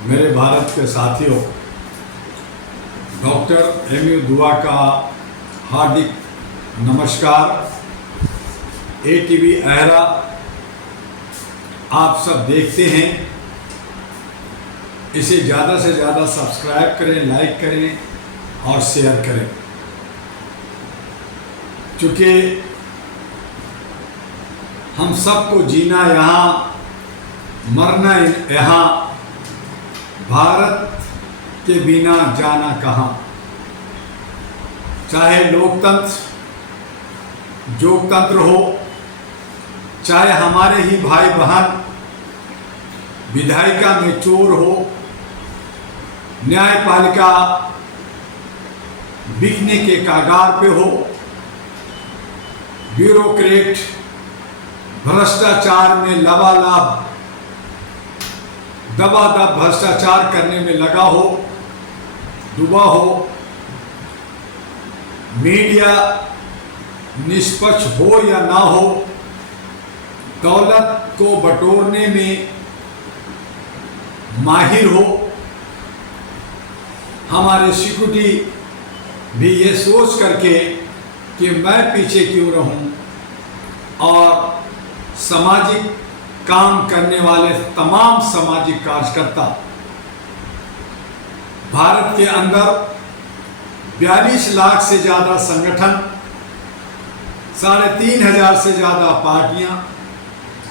मेरे भारत के साथियों, डॉक्टर एमयू दुआ का हार्दिक नमस्कार। एटीवी अहरा आप सब देखते हैं, इसे ज़्यादा से ज़्यादा सब्सक्राइब करें, लाइक करें और शेयर करें। क्योंकि हम सबको जीना यहाँ, मरना यहाँ, भारत के बिना जाना कहाँ। चाहे लोकतंत्र जोगतंत्र हो, चाहे हमारे ही भाई बहन विधायिका में चोर हो, न्यायपालिका बिकने के कागार पे हो, ब्यूरोक्रेट भ्रष्टाचार में लबालब दबादब भ्रष्टाचार करने में लगा हो, डूबा हो, मीडिया निष्पक्ष हो या ना हो, दौलत को बटोरने में माहिर हो, हमारे सिक्योरिटी भी ये सोच करके कि मैं पीछे क्यों रहूं, और सामाजिक काम करने वाले तमाम सामाजिक कार्यकर्ता भारत के अंदर 42 लाख से ज़्यादा संगठन, 3,500 से ज़्यादा पार्टियां,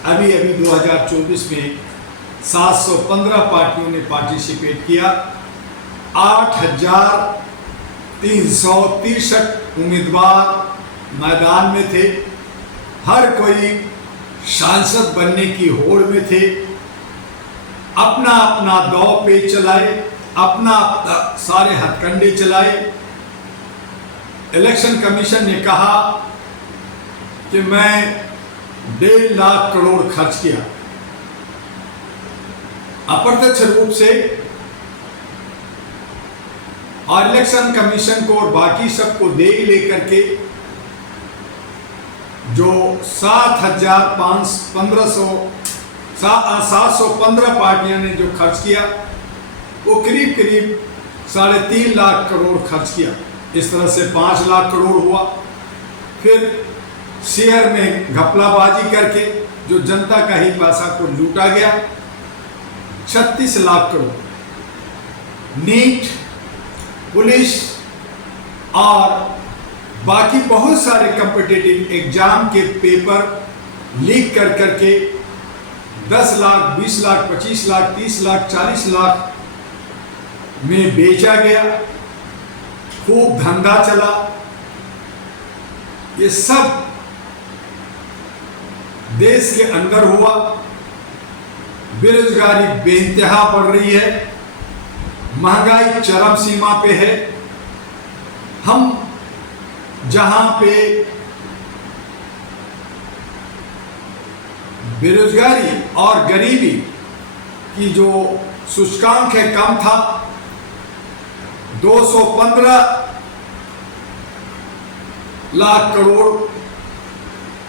अभी 2024 में 715 पार्टियों ने पार्टिसिपेट किया। 8,363 उम्मीदवार मैदान में थे। हर कोई सांसद बनने की होड़ में थे। अपना अपना दांव पेच चलाए, अपना सारे हथकंडे चलाए। इलेक्शन कमीशन ने कहा कि मैं 1.5 लाख करोड़ खर्च किया। अप्रत्यक्ष रूप से, और इलेक्शन कमीशन को और बाकी सबको दे लेकर के जो 715 पार्टियां ने जो खर्च किया, वो करीब 3.5 लाख करोड़ खर्च किया। इस तरह से 5 लाख करोड़ हुआ। फिर शेयर में घपलाबाजी करके जो जनता का ही पैसा को लूटा गया, 36 लाख करोड़। नीट, पुलिस और बाकी बहुत सारे कॉम्पिटिटिव एग्जाम के पेपर लीक कर करके 10 लाख, 20 लाख, 25 लाख, 30 लाख, 40 लाख में बेचा गया। खूब धंधा चला। ये सब देश के अंदर हुआ। बेरोजगारी बेइंतहा बढ़ रही है, महंगाई चरम सीमा पे है। हम जहां पे बेरोजगारी और गरीबी की जो सूचकांक है कम था, 215 लाख करोड़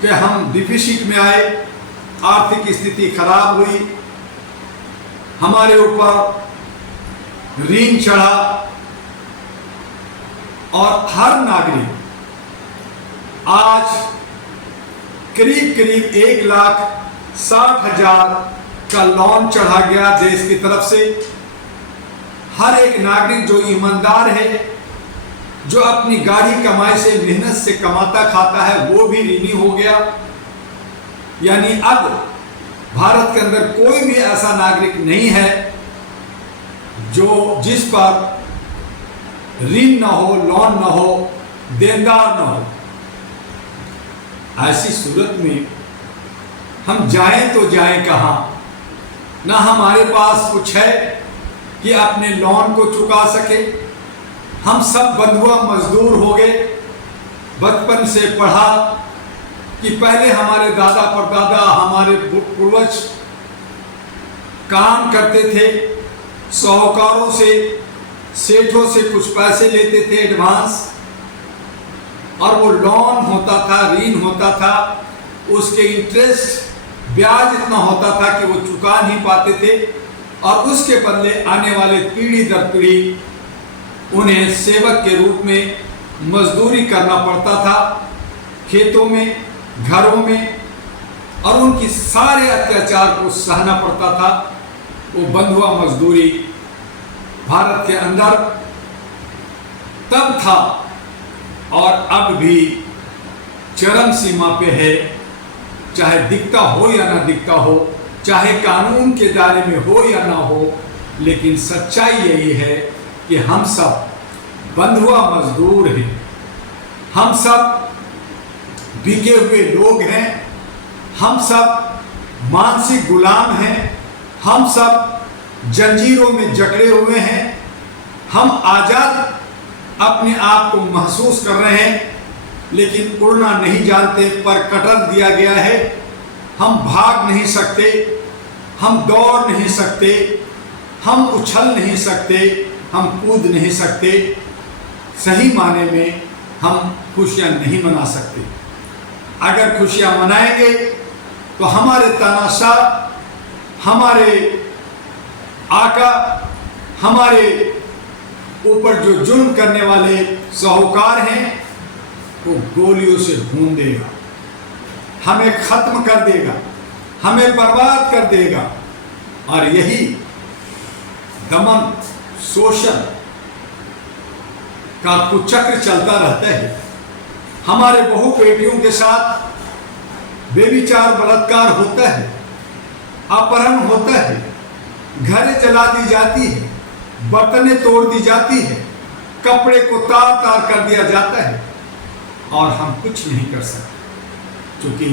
के हम डिफिसिट में आए। आर्थिक स्थिति खराब हुई, हमारे ऊपर ऋण चढ़ा, और हर नागरिक आज करीब 1,60,000 का लोन चढ़ा गया देश की तरफ से। हर एक नागरिक जो ईमानदार है, जो अपनी गाड़ी कमाई से, मेहनत से कमाता खाता है, वो भी ऋणी हो गया। यानी अब भारत के अंदर कोई भी ऐसा नागरिक नहीं है जिस पर ऋण न हो, लोन न हो, देनदार न हो। ऐसी सूरत में हम जाएं तो जाएं कहां? ना हमारे पास कुछ है कि अपने लोन को चुका सके। हम सब बंधुआ मजदूर हो गए। बचपन से पढ़ा कि पहले हमारे दादा परदादा, हमारे पूर्वज काम करते थे, साहूकारों से, सेठों से कुछ पैसे लेते थे एडवांस, और वो लोन होता था, ऋण होता था, उसके इंटरेस्ट ब्याज इतना होता था कि वो चुका नहीं पाते थे। और उसके बदले आने वाले पीढ़ी दर पीढ़ी उन्हें सेवक के रूप में मजदूरी करना पड़ता था, खेतों में, घरों में, और उनकी सारे अत्याचार को सहना पड़ता था। वो बंधुआ मजदूरी भारत के अंदर तब था और अब भी चरम सीमा पे है, चाहे दिखता हो या ना दिखता हो, चाहे कानून के दायरे में हो या ना हो, लेकिन सच्चाई यही है कि हम सब बंधुआ मजदूर हैं, हम सब बिके हुए लोग हैं, हम सब मानसिक गुलाम हैं, हम सब जंजीरों में जकड़े हुए हैं। हम आजाद अपने आप को महसूस कर रहे हैं, लेकिन उड़ना नहीं जानते, पर कटर दिया गया है। हम भाग नहीं सकते, हम दौड़ नहीं सकते, हम उछल नहीं सकते, हम कूद नहीं सकते, सही माने में हम खुशियां नहीं मना सकते। अगर खुशियां मनाएंगे तो हमारे तानाशाह, हमारे आका, हमारे ऊपर जो जुल्म करने वाले साहूकार हैं, वो गोलियों से भून देगा, हमें खत्म कर देगा, हमें बर्बाद कर देगा। और यही दमन, शोषण का कुचक्र चलता रहता है। हमारे बहु बेटियों के साथ बेविचार बलात्कार होता है, अपहरण होता है, घरें जला दी जाती है, बर्तनें तोड़ दी जाती है, कपड़े को तार तार कर दिया जाता है, और हम कुछ नहीं कर सकते, क्योंकि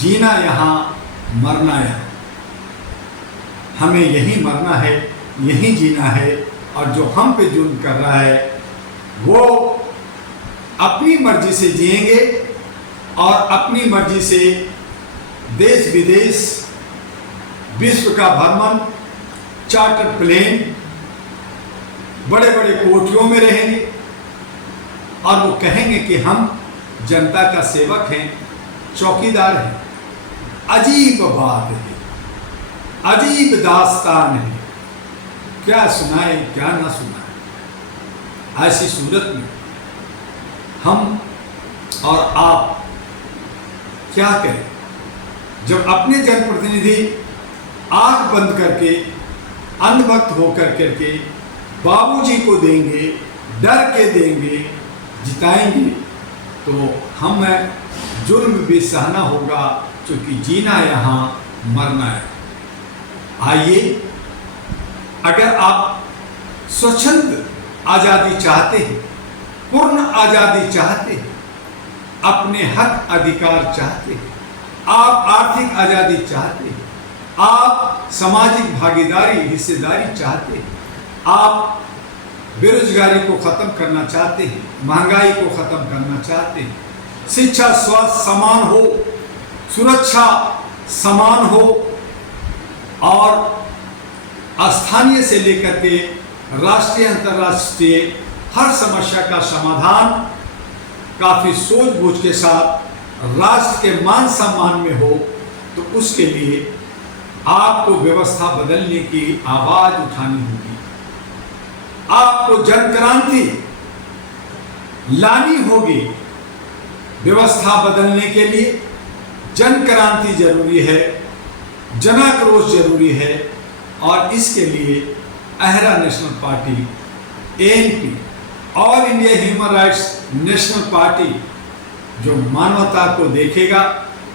जीना यहाँ, मरना यहाँ। हमें यही मरना है, यही जीना है, और जो हम पे जुल्म कर रहा है वो अपनी मर्जी से जिएंगे और अपनी मर्जी से देश विदेश, विश्व का भ्रमण, चार्टर प्लेन, बड़े बड़े कोठरियों में रहेंगे, और वो कहेंगे कि हम जनता का सेवक हैं, चौकीदार हैं। अजीब बात है, अजीब दास्तान है, क्या सुनाए क्या ना सुनाए। ऐसी सूरत में हम और आप क्या करें, जब अपने जनप्रतिनिधि आंख बंद करके, अंधभक्त होकर करके बाबूजी को देंगे, डर के देंगे, जिताएंगे, तो हमें जुल्म भी सहना होगा, क्योंकि जीना यहाँ, मरना है। आइए, अगर आप स्वच्छंद आज़ादी चाहते हैं, पूर्ण आज़ादी चाहते हैं, अपने हक अधिकार चाहते हैं, आप आर्थिक आज़ादी चाहते हैं, आप सामाजिक भागीदारी, हिस्सेदारी चाहते हैं, आप बेरोजगारी को ख़त्म करना चाहते हैं, महंगाई को ख़त्म करना चाहते हैं, शिक्षा स्वास्थ्य समान हो, सुरक्षा समान हो, और स्थानीय से लेकर के राष्ट्रीय अंतर्राष्ट्रीय हर समस्या का समाधान काफ़ी सूझबूझ के साथ राष्ट्र के मान सम्मान में हो, तो उसके लिए आपको व्यवस्था बदलने की आवाज़ उठानी होगी, आपको जन क्रांति लानी होगी। व्यवस्था बदलने के लिए जन क्रांति जरूरी है, जनाक्रोश जरूरी है, और इसके लिए अहरा national party, ANP, all India human rights national party, जो मानवता को देखेगा,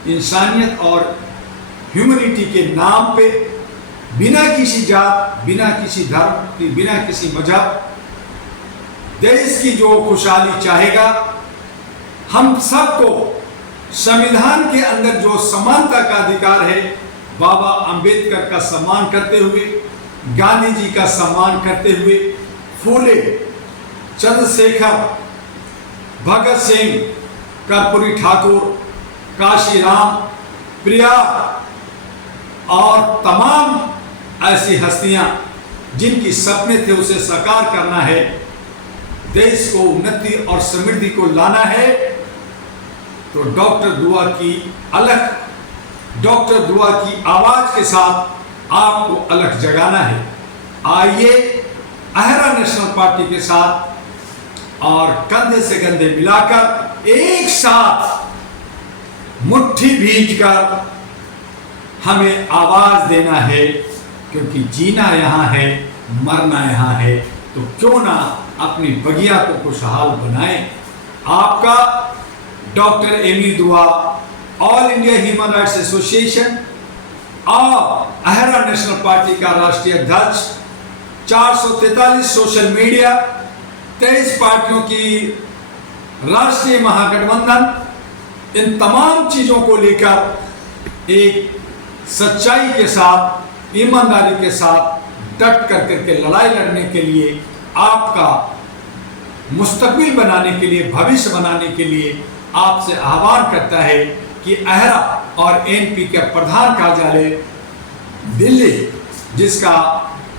इंसानियत और ह्यूमनिटी के नाम पे, बिना किसी जात, बिना किसी धर्म, बिना किसी मजहब, देश की जो खुशहाली चाहेगा, हम सबको संविधान के अंदर जो समानता का अधिकार है, बाबा अंबेडकर का सम्मान करते हुए, गांधी जी का सम्मान करते हुए, फूले, चंद्रशेखर, भगत सिंह, कर्पूरी ठाकुर, काशीराम, प्रिया और तमाम ऐसी हस्तियां जिनकी सपने थे उसे साकार करना है, देश को उन्नति और समृद्धि को लाना है, तो डॉक्टर दुआ की अलख, डॉक्टर दुआ की आवाज के साथ आपको अलग जगाना है। आइए अहरा नेशनल पार्टी के साथ और कंधे से कंधे मिलाकर एक साथ मुट्ठी भींचकर हमें आवाज देना है, क्योंकि जीना यहां है, मरना यहां है। तो क्यों ना अपनी बगिया को खुशहाल बनाएं। आपका डॉक्टर एमी दुआ, all India human rights association और अहरा नेशनल पार्टी का राष्ट्रीय अध्यक्ष, 443 सोशल मीडिया, 23 पार्टियों की राष्ट्रीय महागठबंधन, इन तमाम चीजों को लेकर एक सच्चाई के साथ, ईमानदारी के साथ डट कर करके लड़ाई लड़ने के लिए, आपका मुस्तकबिल बनाने के लिए, भविष्य बनाने के लिए आपसे आह्वान करता है कि अहरा और एनपी के प्रधान कार्यालय दिल्ली, जिसका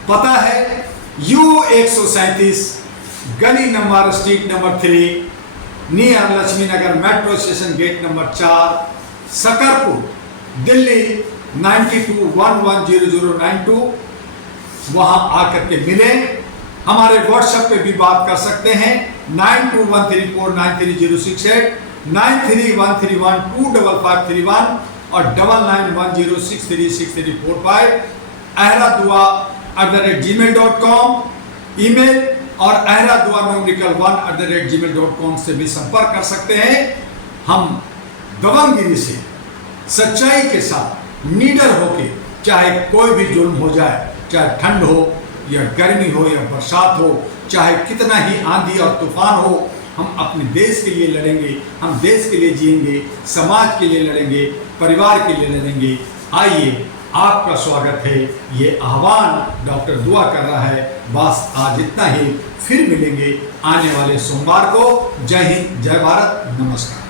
पता है U137 गली number street number 3 near Laxmi Nagar metro station gate number 4 Shakarpur Delhi 92110092, वहां आकर के मिले। हमारे व्हाट्सएप पे भी बात कर सकते हैं 9213493068, 9313125531 और 9910636345, ahradua@gmail.com ईमेल और ahradua1@gmail.com से भी संपर्क कर सकते हैं। हम दबंगगिरी से, सच्चाई के साथ, निडर होके, चाहे कोई भी जुल्म हो जाए, चाहे ठंड हो या गर्मी हो या बरसात हो, चाहे कितना ही आंधी और तूफान हो, हम अपने देश के लिए लड़ेंगे, हम देश के लिए जिएंगे, समाज के लिए लड़ेंगे, परिवार के लिए लड़ेंगे। आइए, आपका स्वागत है। ये आह्वान डॉक्टर दुआ कर रहा है। बस आज इतना ही, फिर मिलेंगे आने वाले सोमवार को। जय हिंद, जय भारत, नमस्कार।